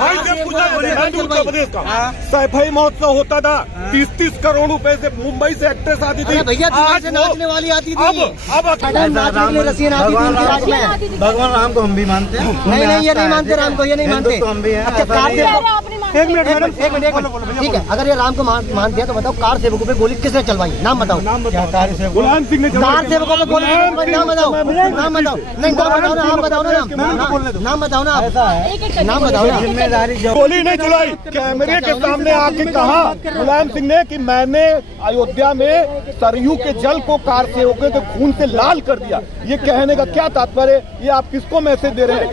भाई जब उत्तर प्रदेश का सैफई महोत्सव होता था, 30-30 करोड़ रुपए से मुंबई से एक्ट्रेस आती थी। भैया आज नाचने वाली आती थी। अब भगवान राम को हम भी मानते हैं। नहीं ये नहीं मानते राम को, ये नहीं मानते। हम भी हैं। एक मिनट मैडम, एक मिनट ठीक है। अगर ये राम को मानते हैं तो बताओ कार सेवकों पे गोली किसने चलवाई? नाम बताओ। कार सिंह ने कार सेवकों पे गोली नाम बताओ, नाम बताओ। नहीं बताओ ना, नाम बताओ ना, नाम बताओ ना, नाम बताओ ना। जिम्मेदारी गोली नहीं चलाई, कैमरे के सामने आके कहा मुलायम सिंह ने कि मैंने अयोध्या में सरयू के जल को कार सेवकों के खून से लाल कर दिया। ये कहने का क्या तात्पर्य? ये आप किसको मैसेज दे रहे हैं?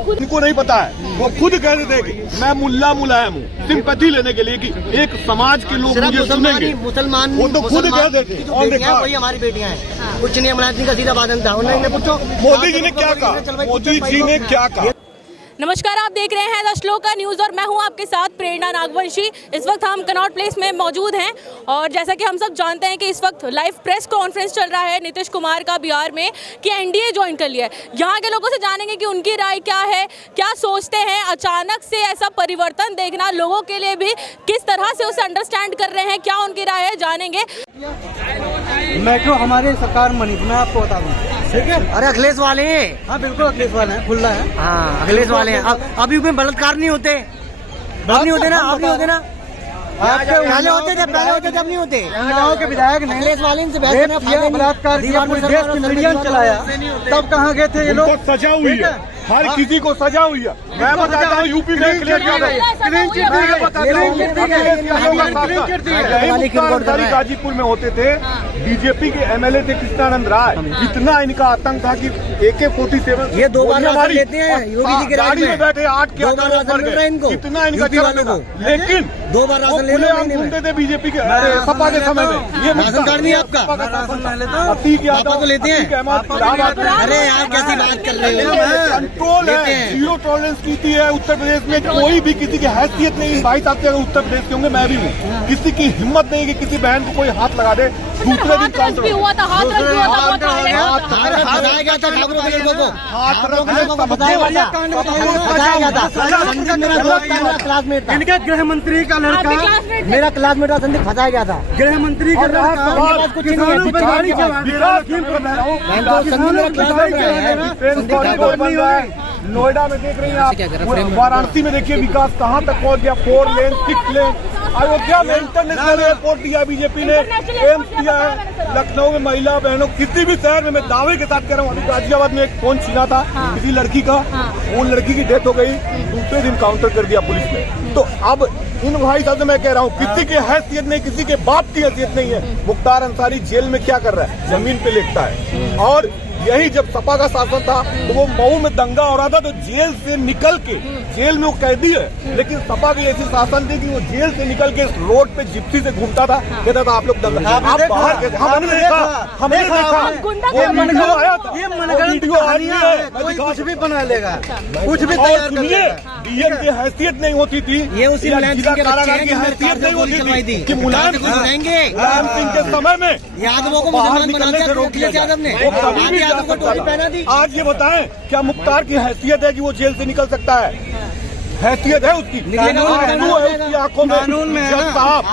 उनको नहीं पता है। वो खुद कह रहे थे कि मैं मुलायम हूँ, सिंपैथी लेने के लिए कि एक समाज के लोग मुझे सुनेंगे। मुसलमान वो तो खुद कह देते वही हमारी बेटियां हैं। कुछ नहीं, मुलायम सिंह का सीधा वादन था। उन्होंने पूछो मोदी जी ने क्या कहा, मोदी जी ने क्या कहा। नमस्कार, आप देख रहे हैं द श्लोका न्यूज़ और मैं हूं आपके साथ प्रेरणा नागवंशी। इस वक्त हम कनॉट प्लेस में मौजूद हैं और जैसा कि हम सब जानते हैं कि इस वक्त लाइव प्रेस कॉन्फ्रेंस चल रहा है नीतीश कुमार का बिहार में कि एनडीए ज्वाइन कर लिया है। यहाँ के लोगों से जानेंगे कि उनकी राय क्या है, क्या सोचते हैं। अचानक से ऐसा परिवर्तन देखना लोगों के लिए भी किस तरह से उसे अंडरस्टैंड कर रहे हैं, क्या उनकी राय है, जानेंगे। मेट्रो हमारे सरकार मनी, मैं आपको बता दूँ, ठीक है। अरे अखिलेश वाले हैं। हाँ बिल्कुल अखिलेश वाले हैं, खुला है। हाँ अखिलेश वाले हैं। अभी में बलात्कार नहीं होते, नहीं होते ना, अब नहीं होते ना। पहले होते थे, पहले होते थे, अब नहीं होते। गाँव के विधायक ने अखिलेश वाले से बलात्कार किया, पूरे देश में मीडिया चलाया, तब कहाँ गए थे ये लोग? सजा हुई है, हर किसी को सजा हुई है। मैं बताता हूँ यूपी में गाजीपुर में होते थे, बीजेपी के एमएलए थे कृष्णानंद राय। इतना इनका आतंक था कि AK-47 ये 2 बार राशन लेते हैं योगी जी के गाड़ी में बैठे 8 के इनको कितना इनका चलन था। लेकिन 2 बार राशन ले घूमते थे बीजेपी के सपा के समय में। ये राशन कार्ड नहीं आपका? अतीक यादव को लेते हैं। अरे यार कैसी बात कर रहे हो? कंट्रोल है, जीरो टॉलरेंस नीति है उत्तर प्रदेश में। कोई भी किसी की हैसियत नहीं। भाई साहब से अगर उत्तर प्रदेश के होंगे, मैं भी हूँ, किसी की हिम्मत नहीं कि किसी बहन को कोई हाथ लगा दे। दूसरे दिन हाथ भी हुआ था, हाथ रख दिया था, बताया गया था ठाकुर के लोगों को, हाथ रख बताया गया था। क्लासमेट था, इनके गृह मंत्री का लड़का, मेरा क्लासमेट था संदीप, फंसाया गया था। गृह मंत्री का लड़का कुछ नहीं है, नोएडा में देख रही हैं आप, वाराणसी में देखिए विकास कहाँ तक पहुँच गया। 4 लेन 6 लेन। अयोध्या में इंटरनेशनल एयरपोर्ट दिया बीजेपी ने, एम्स दिया है। लखनऊ में महिला बहनों, किसी भी शहर में, मैं दावे के साथ कह रहा हूँ, अभी गाजियाबाद में एक फोन छीना था किसी लड़की का, वो लड़की की डेथ हो गई, दूसरे दिन काउंटर कर दिया पुलिस ने। तो अब इन भाई साहब से मैं कह रहा हूँ, किसी की हैसियत नहीं, किसी के बाप की हैसियत नहीं है। मुख्तार अंसारी जेल में क्या कर रहा है? जमीन पे लेटता है। और यही जब सपा का शासन था तो वो मऊ में दंगा हो रहा था, तो जेल से निकल के, जेल में वो कैदी है, लेकिन सपा की ऐसी शासन थी कि वो जेल से निकल के रोड पे जिप्सी से घूमता था, कहता था आप लोग दंगा। आप बाहर हमने देखा वो वीडियो आया था, ये वीडियो आ रही है, कुछ भी बना लेगा, कुछ भी तैयार कर लेगा। डीएम की हैसियत नहीं होती थी, ये उसी जिला कारागार की हैसियत नहीं होती थी कि मुलायम सिंह के समय में यादवों को बाहर निकलने से रोक दिया। आज ये बताएं, क्या मुख्तार की हैसियत है कि वो जेल से निकल सकता है? हैसियत है उसकी, उसकी आंखों में। साहब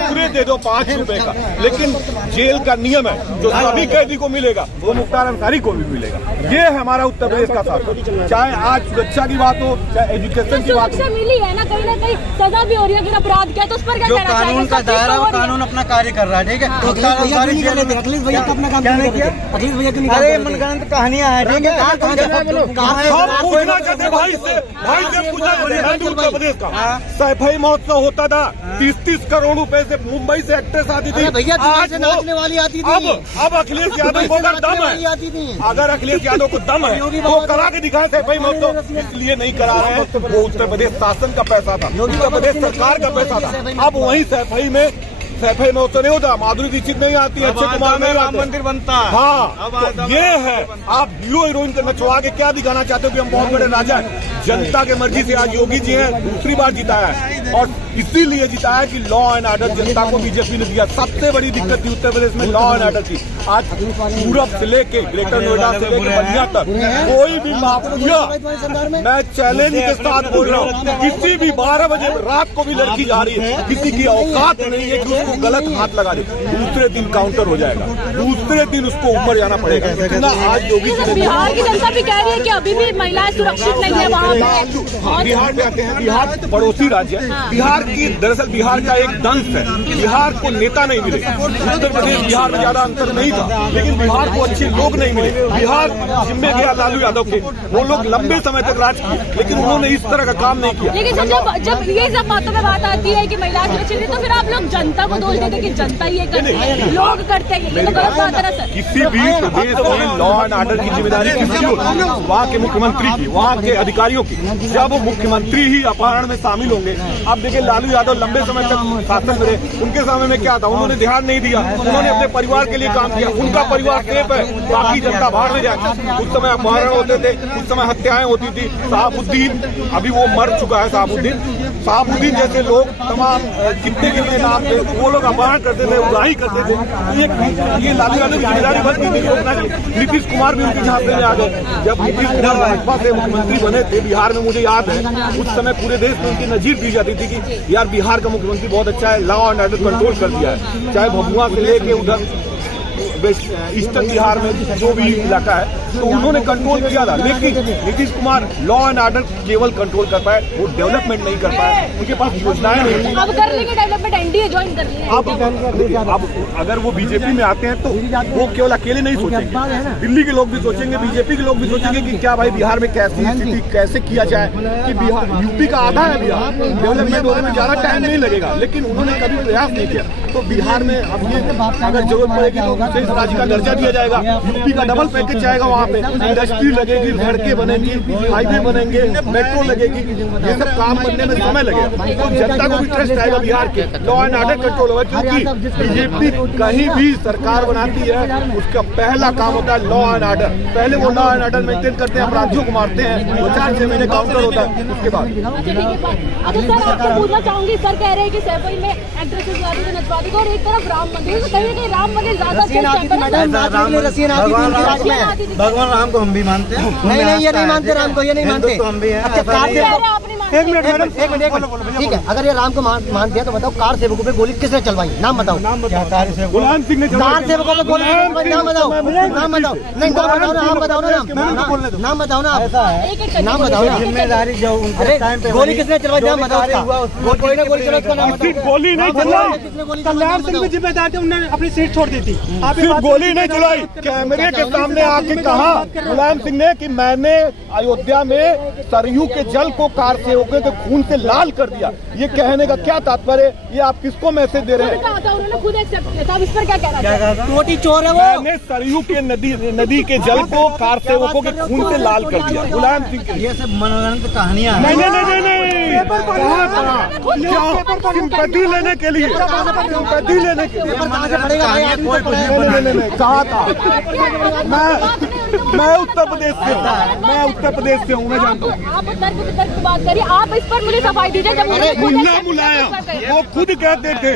पूरे दे दो 5 रुपए का, लेकिन जेल का नियम है जो सभी कैदी को मिलेगा वो मुख्तार अंसारी को भी मिलेगा। ये है हमारा उत्तर प्रदेश का शासन। चाहे आज सुरक्षा की बात हो, चाहे एजुकेशन की बात हो, मिली है ना, कहीं सजा भी हो रही है। अगर अपराध किया तो उस पर क्या कहना चाहिए? कानून का दायरा, वो कानून अपना कार्य कर रहा है, ठीक है। अखिलेश भैया का अपना काम नहीं किया, अखिलेश भैया की अरे मनगढ़ंत कहानियां हैं, ठीक है। पूछना चाहते भाई से, भाई जब उत्तर प्रदेश का सैफई महोत्सव होता था, 30-30 करोड़ रुपए से मुंबई से एक्ट्रेस आती थी। भैया आज नाचने वाली आती थी। अब अखिलेश यादव को अगर दम है, अगर अखिलेश यादव को दम है वो करा के दिखाए सैफई महोत्सव। इसलिए नहीं करा रहे हैं, वो उत्तर प्रदेश शासन का पैसा था, उत्तर प्रदेश सरकार का पैसा था। अब वही सैफई महोत्सव नहीं होता, माधुरी दीक्षित नहीं आती, अक्षय कुमार नहीं, राम मंदिर बनता। हाँ, तो ये है। आप हीरो हीरोइन को नचवा के क्या दिखाना चाहते हो कि हम बहुत बड़े राजा हैं? जनता के मर्जी से आज योगी जी हैं, दूसरी बार जीता है। और इसीलिए जिताया कि लॉ एंड ऑर्डर जनता को बीजेपी ने दिया। सबसे बड़ी दिक्कत थी उत्तर प्रदेश में लॉ एंड ऑर्डर की। आज पूरब से लेके ग्रेटर नोएडा से लेके बलिया तक कोई भी माफिया, मैं चैलेंज के साथ बोल रहा हूँ, किसी भी 12 बजे रात को भी लड़की जा रही है, किसी की औकात नहीं है कि उसको गलत हाथ लगा दे, दूसरे दिन काउंटर हो जाएगा, दूसरे दिन उसको ऊपर जाना पड़ेगा। इतना आज योगी जी ने बिहार की जनता भी कह रही है कि अभी भी महिलाएं सुरक्षित नहीं है वहाँ पे। बिहार जाते हैं, बिहार पड़ोसी राज्य है। बिहार की दरअसल बिहार का एक दंश है, बिहार को नेता नहीं मिले। उत्तर प्रदेश बिहार में ज्यादा अंतर नहीं था, लेकिन बिहार को अच्छे लोग नहीं मिले। बिहार जिम्मे गया लालू यादव के, वो लोग लंबे समय तक राज किए, लेकिन उन्होंने इस तरह का काम नहीं किया। लेकिन जब ये सब बातों में बात आती है कि महिला सुरक्षित है, तो फिर आप लोग जनता को दोष देते कि जनता ये करती है, लोग करते हैं, ये तो गलत बात है ना सर। किसी भी प्रदेश में लॉ एंड ऑर्डर की जिम्मेदारी किसी की होती है, वहाँ के मुख्यमंत्री की, वहाँ के अधिकारियों की। जब मुख्यमंत्री ही अपहरण में शामिल होंगे, अब देखिए लालू यादव लंबे समय तक शासन में रहे, उनके समय में क्या था, उन्होंने ध्यान नहीं दिया, उन्होंने अपने परिवार के लिए काम किया, उनका परिवार सेफ है, बाकी जनता बाहर में जाए। उस समय अपहरण होते थे, उस समय हत्याएं होती थी। साहबुद्दीन, अभी वो मर चुका है साहबुद्दीन जैसे लोग तमाम कितने नाम थे, वो लोग अपहरण करते थे, उड़ाही करते थे। ये लालू यादव की जिम्मेदारी बनती थी रोकना चाहिए। नीतीश कुमार भी उनके झांसे में आ गए। जब नीतीश कुमार भाजपा से मुख्यमंत्री बने थे बिहार में, मुझे याद है उस समय पूरे देश में उनकी नजीर दी जाती थी कि यार बिहार का मुख्यमंत्री बहुत अच्छा है, लॉ एंड ऑर्डर कंट्रोल कर दिया है। चाहे भभुआ से लेके उधर ईस्टर्न बिहार में जो भी इलाका है, तो उन्होंने कंट्रोल किया था। लेकिन Nitish Kumar law and order केवल कंट्रोल कर पाए, वो डेवलपमेंट नहीं कर पाए, उनके पास योजनाएं नहीं थी। अब कर लेंगे डेवलपमेंट, एनडीए ज्वाइन कर लेंगे। अब अगर वो बीजेपी में आते हैं तो वो केवल अकेले नहीं सोचेंगे, दिल्ली के लोग भी सोचेंगे, बीजेपी के लोग भी सोचेंगे कि क्या भाई बिहार में कैसी स्थिति कैसे किया जाए कि बिहार यूपी का आधा है, बिहार डेवलपमेंट होने में ज्यादा टाइम नहीं लगेगा। लेकिन उन्होंने कभी प्रयास नहीं किया। तो बिहार में अब ये अगर जरूरत पड़ेगी तो विशेष राज्य का दर्जा दिया जाएगा, यूपी का डबल पैकेज जाएगा, वहाँ पे इंडस्ट्री लगेगी, सड़कें बनेंगी, हाईवे बनेंगे, मेट्रो लगेगी, ये सब काम बनने में समय लगेगा। तो जनता को भी ट्रस्ट आएगा बिहार के, लॉ एंड ऑर्डर कंट्रोल होगा। क्योंकि बीजेपी कहीं भी सरकार बनाती है, उसका पहला काम होता है लॉ एंड ऑर्डर। पहले वो लॉ एंड ऑर्डर मेंटेन करते हैं, अपराधियों को मारते हैं, 4-6 महीने काउंटर होता है, उसके बाद। अच्छा सर, आपसे पूछना चाहूंगी, सर कह रहे हैं कि सैफई में एक्ट्रेसेस नचवाती और एक तरफ राम मंदिर, तो कहीं ना राम मंदिर ज्यादा भगवान राम को हम भी मानते हैं। नहीं, ये नहीं मानते राम को, ये नहीं मानते। हम भी हैं। अच्छा, कार सेवक, एक मिनट मैडम, एक मिनट, ठीक है। अगर ये राम को मान दिया तो बताओ कार सेवकों पे गोली किसने चलवाई? नाम बताओ। कार सेवकों पे गोली, नाम बताओ, नाम बताओ। नहीं, नाम बताओ ना, नाम बताओ ना, नाम बताओ ना, नाम बताओ ना। जिम्मेदारी जो उनके टाइम पे गोली किसने चलवाई, नाम बताओ उसका। कोई ना गोली चला, उसका नाम बताओ। गोली नहीं चलाई, कल्याण सिंह भी जिम्मेदार थे, उन्होंने अपनी सीट छोड़ दी थी। सिर्फ गोली नहीं चलाई, कैमरे के सामने आके कहा मुलायम सिंह ने कि मैंने अयोध्या में सरयू के जल को कार सेवकों के खून से लाल कर दिया। ये कहने का क्या तात्पर्य? ये आप किसको मैसेज दे रहे हैं? उन्होंने खुद एक्सेप्ट किया था, इस पर क्या कहना था? टोटी चोर है वो। मैंने सरयू के नदी के जल को कार सेवकों के खून से लाल कर दिया। मुलायम सिंह के ये सब मनोरंजन कहानियां हैं। नहीं, कहा सिंपैथी लेने के लिए, सिंपैथी लेने के लिए कहा था। मैं उत्तर प्रदेश से हूँ, मैं जानता हूँ। आप उत्तर प्रदेश की बात करिए, आप इस पर मुझे सफाई दीजिए। जब मुल्ला मुलायम वो खुद कहते थे,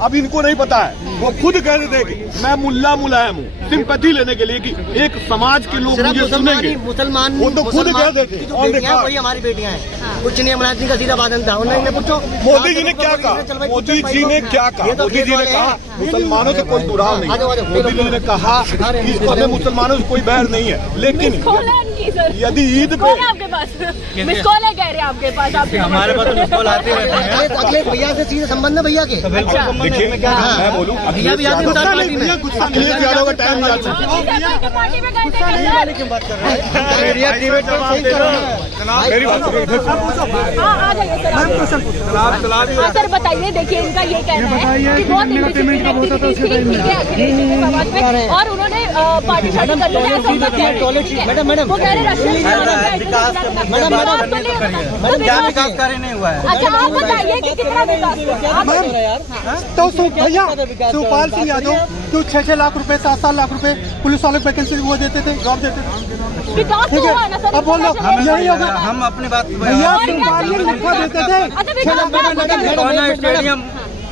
अब इनको नहीं पता है, वो खुद कहते थे कि मैं मुल्ला मुलायम हूँ, सिंपैथी लेने के लिए कि एक समाज के लोग मुझे सुनेंगे। मुसलमान वो तो खुद कहते थे, और देखा वही हमारी बेटियां हैं। कुछ नहीं, अमरनाथ सिंह का सीधा वादन था। उन्होंने पूछो मोदी जी ने क्या कहा, मोदी जी ने क्या कहा? मोदी जी ने कहा मुसलमानों से कोई दुराव नहीं है। मोदी जी ने कहा कि हमें मुसलमानों से कोई बैर नहीं है। लेकिन यदि ईद पे आपके पास मिस कॉल है, कह रहे हैं आपके पास, हमारे पास मिस कॉल आते रहते हैं। अखिलेश भैया से सीधे संबंध है भैया के। देखिए मैं बोलूँ, अखिलेश यादव का टाइम जा चुका है। सर बताइए, देखिए इनका ये कहना है कि बहुत और उन्होंने पार्टी शादी कर ली। मैडम क्या विकास कार्य नहीं हुआ है? अच्छा, आप बताइए कि कितना विकास। तो भैया शिवपाल सिंह यादव जो 6-6 लाख रुपए 7-7 लाख रुपए पुलिस वालों को वैकेंसी वो देते थे, जॉब देते थे। विकास ठीक है, अब बोलो यही होगा। हम अपनी बात अच्छा स्टेडियम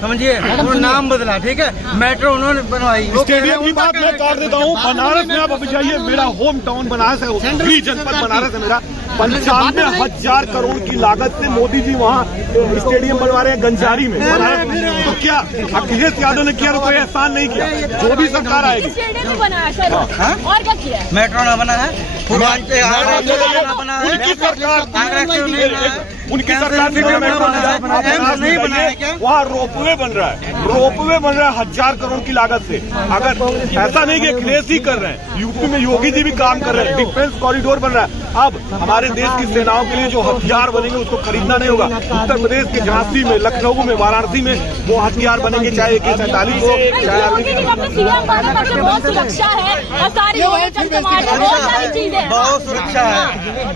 समझिए नाम बदला, ठीक है, मेट्रो उन्होंने बनवाई। स्टेडियम की बात मैं कर देता हूँ। बनारस में आप अभी जाइए, मेरा होम टाउन बनारस है, गृह जनपद बनारस है मेरा। 95,000 करोड़ की लागत से मोदी जी वहाँ स्टेडियम बनवा रहे हैं गंजारी में, बनारस में। तो क्या अखिलेश यादव ने किया तो कोई एहसान नहीं किया? जो भी सरकार आएगी। स्टेडियम बनाया सर, और क्या किया? मेट्रो ना बना है, उनकी सरकार उनकी सरकार से नहीं बनाया क्या? वहाँ रोपवे बन रहा है, रोपवे बन रहा है 1000 करोड़ की लागत से। अगर ऐसा नहीं कि अखिलेश ही कर रहे हैं, यूपी में योगी जी भी काम कर रहे हैं, डिफेंस कॉरिडोर बन रहा है। अब हमारे देश की सेनाओं के लिए जो हथियार बनेंगे उसको खरीदना नहीं होगा। उत्तर प्रदेश के झांसी में, लखनऊ में, वाराणसी में वो हथियार बनेंगे, चाहे AK-47 हो, बहुत सुरक्षा है और सारी बहुत सारी चीजें, बहुत सुरक्षा है।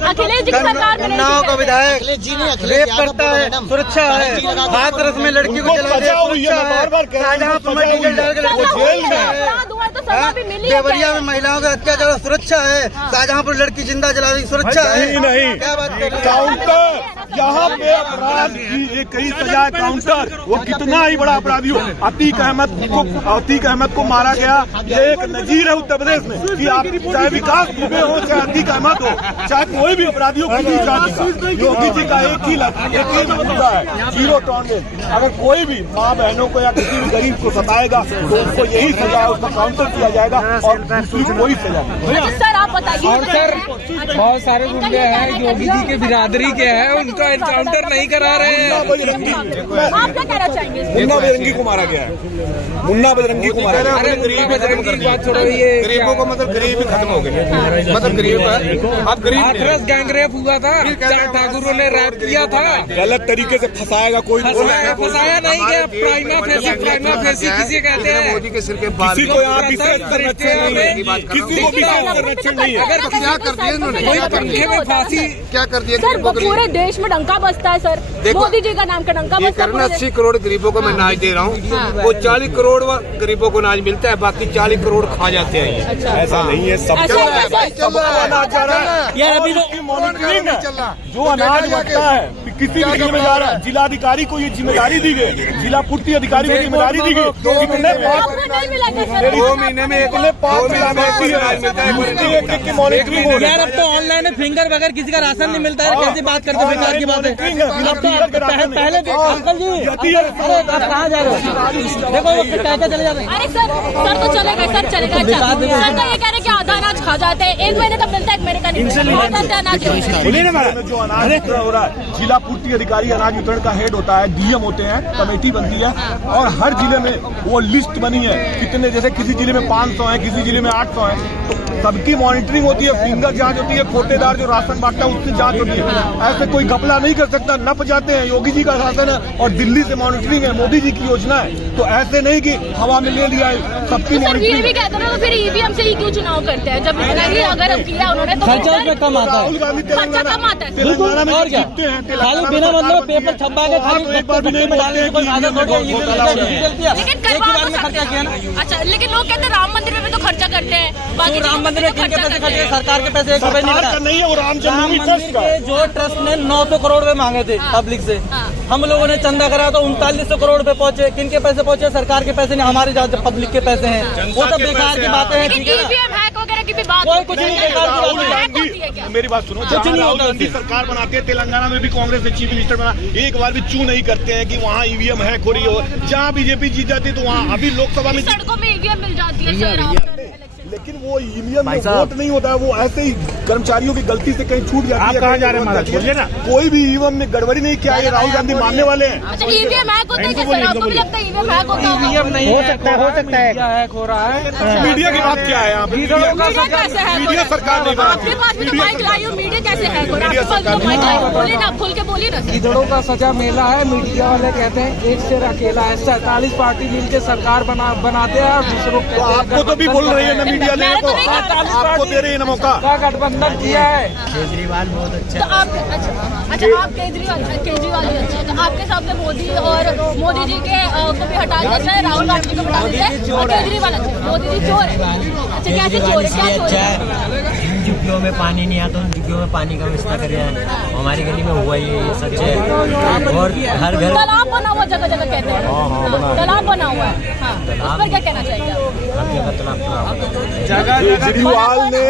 अखिलेश जी की सरकार में उन्नाव का विधायक रेप करता है, सुरक्षा है। हाथरस में लड़की को सजा हुई है, मैं बार-बार कह रहा हूं, शाहजहांपुर में टीचर डाल के वो जेल में है। देवरिया में महिलाओं का अत्याचार, सुरक्षा है। शाहजहांपुर लड़की जिंदा जला दी, सुरक्षा है। नहीं, क्या बात कर रहे हैं? काउंटर यहाँ पे अपराध की एक ही सजा है, काउंटर। वो कितना ही बड़ा अपराधी हो, अतीक अहमद को मारा गया। ये एक नजीर है उत्तर प्रदेश में कि आप चाहे विकास दुबे हो, चाहे अतीक अहमद हो, चाहे कोई भी अपराधी हो, किसी जाति का, योगी जी का एक ही मुद्दा है, 0 टॉलरेंस। अगर कोई भी माँ बहनों को या किसी भी गरीब को सताएगा तो उसको यही सजा है, उसका काउंटर किया जाएगा और दूसरी को कोई सजा नहीं। सर आप बताइए। और सर बहुत सारे गुंडे हैं योगी जी के बिरादरी के हैं, उनका एनकाउंटर नहीं करा रहे हैं। आप क्या कहना चाहेंगे? मुन्ना बजरंगी को मारा गया है, मुन्ना बजरंगी को मारा गया। अरे गरीब बजरंगी की बात छोड़ो, ये गरीबों को मतलब गरीब ही खत्म हो गए, मतलब गरीब अब गरीब हाथरस गैंगरेप हुआ था, 4 ठाकुरों ने रैप किया था। गलत तरीके से फंसाएगा कोई, फंसाया नहीं गया, प्राइमा फेसी किसी कहते हैं। मोदी के सिर के बाल, किसी को यहाँ विशेष संरक्षण नहीं है, किसी को विशेष संरक्षण नहीं है। अगर क्या कर दिया इन्होंने, पंखे में फांसी क्या कर दिया? सर पूरे देश में डंका बजता है सर, मोदी जी का नाम का डंका बजता है। 80 करोड़ गरीबों को मैं अनाज दे रहा हूँ, वो 40 करोड़ गरीबों को अनाज मिलता है, बाकी 40 करोड़ खा जाते हैं। ऐसा नहीं है, सबको अनाज जा रहा है। यार अभी तो मॉनिटरिंग है, जो अनाज बचता है किसी भी जिले में जा रहा है, जिलाधिकारी को ये जिम्मेदारी दी गई, जिला पूर्ति अधिकारी को जिम्मेदारी दी गई। 2 महीने में इतने 5 मॉनिटरिंग हो रही है। यार अब तो ऑनलाइन है, फिंगर बगैर किसी का राशन नहीं मिलता है, कैसे बात करते बेकार की बात है। पहले अंकल जी आप कहाँ जा रहे हो? देखो क्या चले जा रहे हैं। अरे सर तो चलेगा, सर चलेगा। सर तो ये कह रहे कि आधा अनाज खा जाते हैं, 1 महीने का मिलता है, 1 महीने का नहीं मिलता अनाज। जो अनाज वितरण हो रहा है, जिला पूर्ति अधिकारी अनाज वितरण का हेड होता है, डीएम होते हैं, कमेटी बनती है और हर जिले में वो लिस्ट बनी है कितने, जैसे किसी जिले में 500 है, किसी जिले में 800 है, तो सबकी मॉनिटरिंग होती है, फिंगर जांच होती है, कोटेदार जो राशन बांटता है उससे जांच होती है। ऐसे कोई घपला नहीं कर सकता, नप जाते हैं। योगी जी का शासन है और दिल्ली से मॉनिटरिंग है, मोदी जी की योजना है, तो ऐसे नहीं कि हवा में ले लिया है, सबकी ये भी कहते हैं तो फिर ईवीएम से ही क्यों चुनाव करते हैं? जब इतना ही अगर किया उन्होंने तो खर्चा उसमें कम आता है। राहुल गांधी खर्चा कम आता है। तेलंगाना में और क्या? जीतते हैं, खाली बिना मतलब पेपर छपा के खाली एक बार भी नहीं बोलते हैं कि लेकिन करवा तो सकते हैं। अच्छा, लेकिन लोग कहते हैं राम मंदिर में भी तो खर्चा करते हैं, बाकी राम मंदिर में किनके पैसे खर्चे? सरकार के पैसे 1 रुपए नहीं सरकार का नहीं है, वो राम जन्मभूमि ट्रस्ट का है। जो ट्रस्ट ने 900 करोड़ रुपए मांगे थे पब्लिक से, हम लोगों ने चंदा करा तो 3900 करोड़ रुपए पहुंचे। किनके पैसे पहुंचे? सरकार के पैसे नहीं, हमारे पब्लिक के पैसे हैं। वो सब बेकार की बातें हैं, ठीक है ना? की भी बात कोई कुछ नहीं बेकार की राहुल बात है। गांधी, मेरी बात सुनो, जहाँ राहुल गांधी सरकार बनाते हैं, तेलंगाना में भी कांग्रेस ने चीफ मिनिस्टर बना, एक बार भी चू नहीं करते हैं कि वहाँ ईवीएम है खोरी हो। जहाँ बीजेपी जीत जाती है तो वहाँ अभी लोकसभा में सड़कों में ईवीएम मिल जाती है सर, लेकिन वो ईवीएम में वोट नहीं होता है, वो ऐसे ही कर्मचारियों की गलती से कहीं छूट जाती है। आप कहाँ जा रहे हैं? कोई भी ईवीएम में गड़बड़ी नहीं किया है, राहुल गांधी मानने वाले हैं। अच्छा, ईवीएम हैक होता है क्या सर? आपको भी लगता है ईवीएम हैक होता है? ईवीएम नहीं हो सकता है, हैक हो रहा है। मीडिया की बात क्या है यहाँ पे? मीडिया सरकार नहीं बनाती। आपके पास भी तो माइक लाई हो, मीडिया कैसे हैक हो रहा है? आपके पास तो माइक लाई हो, बोलिए ना, खुल के बोलिए ना। गीदड़ों का सजा मेला है, मीडिया वाले कहते हैं एक शेर अकेला है। 47 पार्टी मिलकर सरकार बनाते हैं और दूसरों को आपको तो भी बोल रही है ना मीडिया ने, आपको दे रही है ना मौका। गठबंधन किया है केजरीवाल बहुत अच्छा। तो आप अच्छा आप केजरीवाल ही अच्छा है, तो आपके हिसाब से मोदी और मोदी जी के को भी हटा देना है, राहुल गांधी को हटा देना है और केजरीवाल अच्छा है। मोदी जी चोर है। अच्छा, कैसे चोर है? क्या चोर है? झुग्गियों में पानी नहीं आता, उन झुग्गियों में पानी का व्यवस्था करे है। हमारी गली में हुआ ये सच है। और हर घर तालाब बना हुआ जगह जगह कहते हैं, तालाब बना हुआ है। हाँ, उस पर क्या कहना चाहिए आप? केजरीवाल ने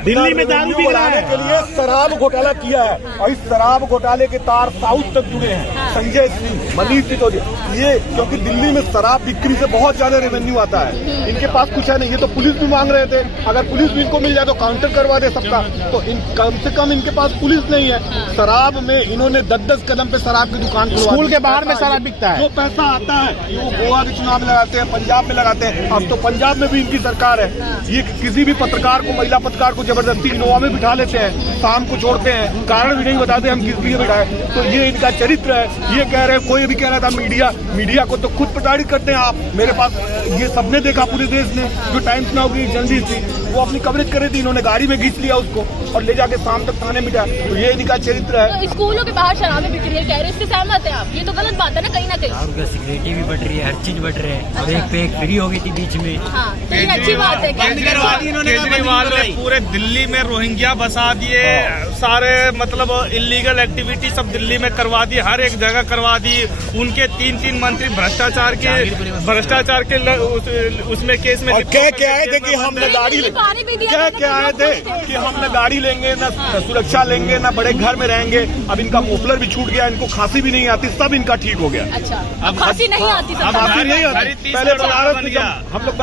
दिल्ली में दारू बनाने के लिए शराब घोटाला किया है और इस शराब घोटाले के तार साउथ तक जुड़े हैं। संजय सिंह, मनीष सिसोदिया, ये क्योंकि दिल्ली में शराब बिक्री से बहुत ज्यादा रेवेन्यू आता है। इनके पास कुछ है नहीं, ये तो पुलिस भी मांग रहे थे। अगर पुलिस भी इनको मिल जाए तो काउंटर करवा दे सबका, तो कम से कम इनके पास पुलिस नहीं है। शराब में इन्होंने 10-10 कदम पे शराब की दुकान खुलवा दी। स्कूल के बाहर में शराब बिकता है। जो पैसा आता है वो गोवा के चुनाव में लगाते हैं, पंजाब में लगाते हैं। अब तो पंजाब में भी इनकी सरकार है। ये किसी भी पत्रकार को, महिला पत्रकार को जबरदस्ती इनोवा में बिठा लेते हैं, शाम को छोड़ते हैं, कारण भी नहीं बताते हम किस लिए बिठाए। तो ये इनका चरित्र है। ये कह रहे हैं, कोई भी कह रहा था मीडिया को तो खुद प्रताड़ित करते हैं आप। मेरे पास ये सबने देखा, पूरे देश ने, जो टाइम्स नाउ की जर्नलिस्ट थी वो अपनी कवरेज कर रही थी, इन्होंने गाड़ी में खींच लिया उसको और ले जाके शाम तक थाने में बिठाया। तो ये इनका चरित्र है। तो स्कूलों के बाहर शराबें बिक रही है, कह रहे हैं, इससे सहमत है आप? ये तो गलत बात है ना कहीं ना कहीं। सिगरेटी भी बढ़ रही है, हर चीज बढ़ रही है। और एक पे एक फ्री हो गई थी बीच में। हाँ, तो ये अच्छी बात है। केजरीवाल ने पूरे दिल्ली में रोहिंग्या बसा दिए, सारे मतलब इलीगल एक्टिविटी सब दिल्ली में करवा दी, हर एक जगह करवा दी। उनके 3 मंत्री भ्रष्टाचार के उसमें केस में क्या आए थे कि हमने गाड़ी क्या आए थे कि हमने गाड़ी लेंगे, न सुरक्षा लेंगे, न बड़े घर में रहेंगे। अब इनका मोफलर भी छूट गया, इनको खांसी भी नहीं आती, सब इनका ठीक हो गया। अच्छा, अब खांसी नहीं आती, अब खांसी नहीं आती। पहले बनारस में हम लोग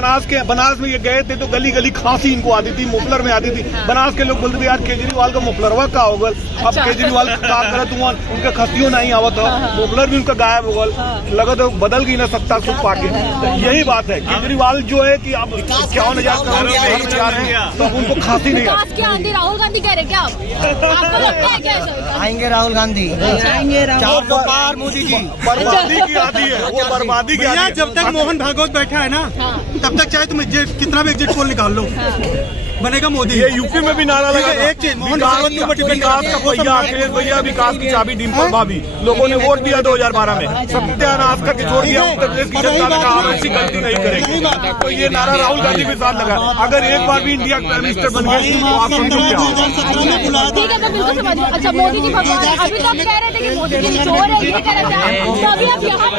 बनारस में ये गए थे तो गली गली खांसी इनको आती थी, मोफलर में आती थी। बनारस के लोग बोलते थे यार केजरीवाल का मोफलरवा का होगल। अब केजरीवाल का करत हुआ, उनका खसियों नहीं आवत हो, मोफलर भी उनका गायब हो गल, लगा तो बदल गई ना सत्ता सुख पाके। तो यही बात है, केजरीवाल जो है कि अब 51,000 करोड़ तो उनको खांसी नहीं आती। राहुल गांधी कह रहे क्या आपको लगता है क्या आएंगे राहुल गांधी? मोदी जी बर्बादी की आदि है, वो बर्बादी की आदि है। जब तक मोहन भागवत बैठा है ना, तब तक चाहे तुम कितना भी एग्जिट पोल निकाल लो, बनेगा मोदी। ये यूपी में भी नारा लगा था, एक चीज विकास का पहिया, अखिलेश भैया विकास की चाबी, डिम्पल भाभी। लोगों ने वोट दिया 2012 में, सत्यानाश करके छोड़ दिया। उत्तर प्रदेश की जनता ने कहा हम ऐसी गलती नहीं करेंगे। तो ये नारा राहुल गांधी के साथ लगा। अगर एक बार भी इंडिया प्राइम मिनिस्टर बन गए तो आप समझो क्या। ठीक है, तो बिल्कुल समझ। अच्छा, मोदी जी भगवान, अभी तो आप कह रहे थे कि मोदी जी चोर है, ये कह रहे थे, तो अभी आप यहाँ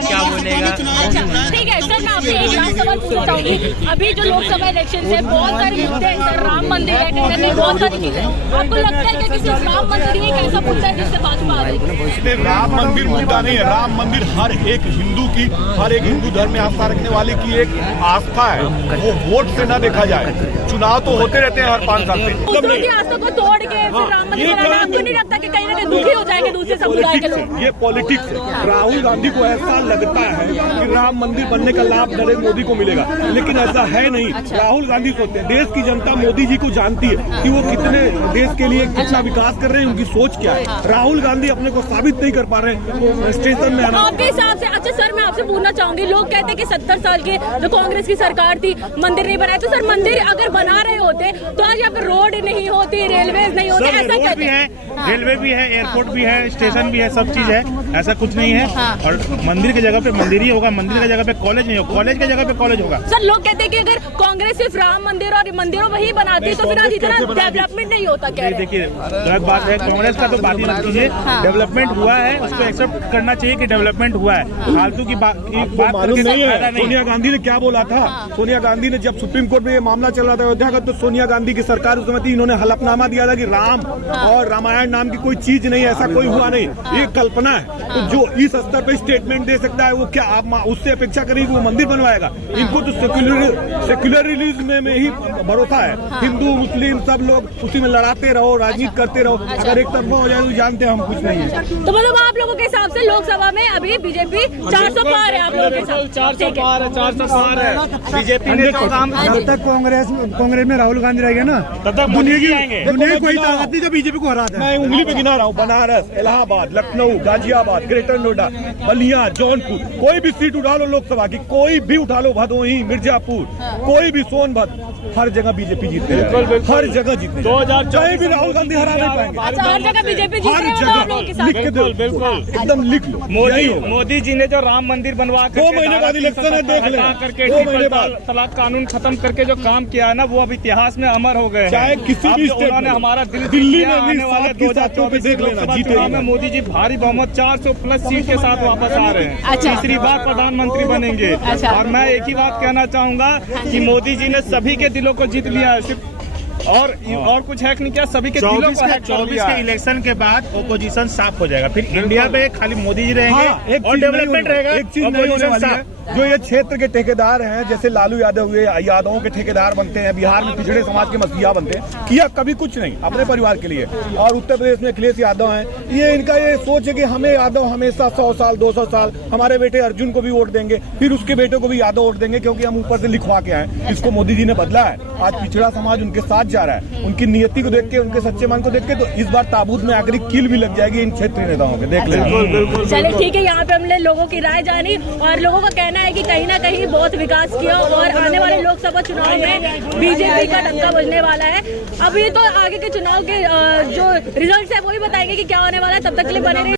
क्या बोलेगा? अच्छा, ठीक है सर, मैं आपसे एक लास्ट सवाल पूछना चाहूंगी। अभी जो लोकसभा इलेक्शन से बहुत सारे मुद्दे हैं सर, राम मंदिर है, कहीं ना कहीं बहुत सारी चीजें। आपको लगता है कि सिर्फ राम मंदिर ही एक ऐसा मुद्दा है जिससे भाजपा आ गई? राम मंदिर मुद्दा नहीं है। राम मंदिर हर एक हिंदू की, हर एक हिंदू धर्म में आस्था रखने वाले की एक आस्था है। वो वोट से ना देखा जाए। चुनाव तो होते रहते हैं हर 5 साल पे। दूसरों की आस्था को तोड़ के फिर राम मंदिर बनाना, आपको नहीं लगता कि कहीं ना कहीं दुखी हो जाएंगे दूसरे समुदाय के लोग? ये पॉलिटिक्स है। राहुल गांधी को ऐसा लगता है कि राम मंदिर बनने का लाभ नरेंद्र मोदी को मिलेगा, लेकिन ऐसा है नहीं। राहुल गांधी सोचते हैं, देश की जनता मोदी जी को जानती है कि वो कितने देश के लिए कितना विकास कर रहे हैं, उनकी सोच क्या है। राहुल गांधी अपने को साबित नहीं कर पा रहे हैं स्टेशन में आना। आपके हिसाब से, अच्छा सर मैं आपसे पूछना चाहूंगी, लोग कहते हैं कि 70 साल के जो कांग्रेस की सरकार थी मंदिर नहीं बनाए, तो सर मंदिर अगर बना रहे होते तो आज यहाँ पे रोड नहीं होती, रेलवे नहीं होते, ऐसा कहते हैं। रेलवे भी है, एयरपोर्ट भी है, स्टेशन भी है, सब चीज है, ऐसा कुछ नहीं है। और मंदिर की जगह पे मंदिर ही होगा, मंदिर की जगह पे कॉलेज नहीं होगा, कॉलेज की जगह पे कॉलेज होगा। सर लोग कहते हैं कि अगर कांग्रेस सिर्फ राम मंदिर और मंदिरों वही बनाती तो फिर आज इतना डेवलपमेंट नहीं होता। कह रहे देखिए गलत बात है, कांग्रेस का तो बात ही मत कीजिए। डेवलपमेंट हुआ है, उसको एक्सेप्ट करना चाहिए कि डेवलपमेंट हुआ है। फालतू की बात मालूम नहीं है सोनिया गांधी ने क्या बोला था। सोनिया गांधी ने जब सुप्रीम कोर्ट में ये मामला चल रहा था अयोध्या का, तो सोनिया गांधी की सरकार उस समय थी, इन्होंने हलफनामा दिया था कि राम और रामायण नाम की कोई चीज नहीं, ऐसा कोई हुआ नहीं, ये कल्पना है। तो जो इस स्तर पे स्टेटमेंट दे सकता है वो क्या आप उससे अपेक्षा करेंगे वो मंदिर बनवाएगा? इनको तो सेक्युलरिज्म में ही भरोसा है। हिंदू मुस्लिम सब लोग उसी में लड़ाते रहो, राजनीति करते रहो। अगर एक तरफा हो जाए तो जानते हैं हम कुछ नहीं है। तो मतलब आप लोगों के हिसाब से लोकसभा में अभी बीजेपी 400 पार है? आप लोगों के हिसाब 400 पार है, 400 पार है। बीजेपी ने तो काम, जब तक कांग्रेस में राहुल गांधी रहेगा ना, तब तक दुनिया की कोई ताकत नहीं जो बीजेपी को हरा मैं उंगली पे गिना रहा हूँ। बनारस, इलाहाबाद, लखनऊ, गाजियाबाद, ग्रेटर नोएडा, बलिया, जौनपुर, कोई भी सीट उठा लो लोकसभा की, कोई भी उठा लो, भदोही, मिर्जापुर, कोई भी सोनभद्र, हर जगह बीजेपी जीतते हैं, हर जगह जीतते। 2000 चाहे भी राहुल गांधी हरा नहीं पाएंगे। अच्छा, हर जगह बीजेपी जीत हर रही है, जगह लिख के दो, बिल्कुल एकदम लिख लो। मोदी जी ने जो राम मंदिर बनवा 2 महीने बाद इलेक्शन है, देख लें। करके 2 महीने बाद तलाक कानून खत्म करके जो काम किया है ना, वो अब इतिहास में अमर हो गए हैं। चाहे किसी भी स्टेट उन्होंने में, हमारा दिल दिल्ली में आने भी वाले 7 की 7 पे देख लेना, लोकसभा जीते चुनाव में मोदी जी भारी बहुमत 400 प्लस सीट के साथ वापस आ रहे हैं। तीसरी बार प्रधानमंत्री बनेंगे। और मैं एक ही बात कहना चाहूंगा कि मोदी जी ने सभी के दिलों को जीत लिया है, सिर्फ और कुछ हैक नहीं किया, सभी के दिलों को हैक कर लिया है। 24 के इलेक्शन के बाद ओपोजिशन साफ हो जाएगा, फिर इंडिया में खाली मोदी जी रहेंगे और डेवलपमेंट रहेगा। एक चीज नहीं होने वाली है, जो ये क्षेत्र के ठेकेदार हैं, जैसे लालू यादव हुए, यादवों के ठेकेदार बनते हैं, बिहार में पिछड़े समाज के मसीहा बनते हैं, किया कभी कुछ नहीं अपने परिवार के लिए। और उत्तर प्रदेश में अखिलेश यादव हैं, ये इनका ये सोच है कि हमें यादव हमेशा 100 साल 200 साल, हमारे बेटे अर्जुन को भी वोट देंगे, फिर उसके बेटे को भी यादव वोट देंगे, क्योंकि हम ऊपर से लिखवा के आए। इसको मोदी जी ने बदला है, आज पिछड़ा समाज उनके साथ जा रहा है। उनकी नियति को देख के, उनके सच्चे मन को देख के, तो इस बार ताबूत में आखिरी कील भी लग जाएगी इन क्षेत्रीय नेताओं के, देख लें। चलिए ठीक है, यहाँ पे हमने लोगों की राय जानी और लोगों का कहना है कि कहीं ना कहीं बहुत विकास किया और आने वाले लोकसभा चुनाव में बीजेपी का डंका बजने वाला है। अभी तो आगे के चुनाव के जो रिजल्ट्स है वही बताएंगे कि क्या होने वाला है। तब तक के लिए बने रहिए।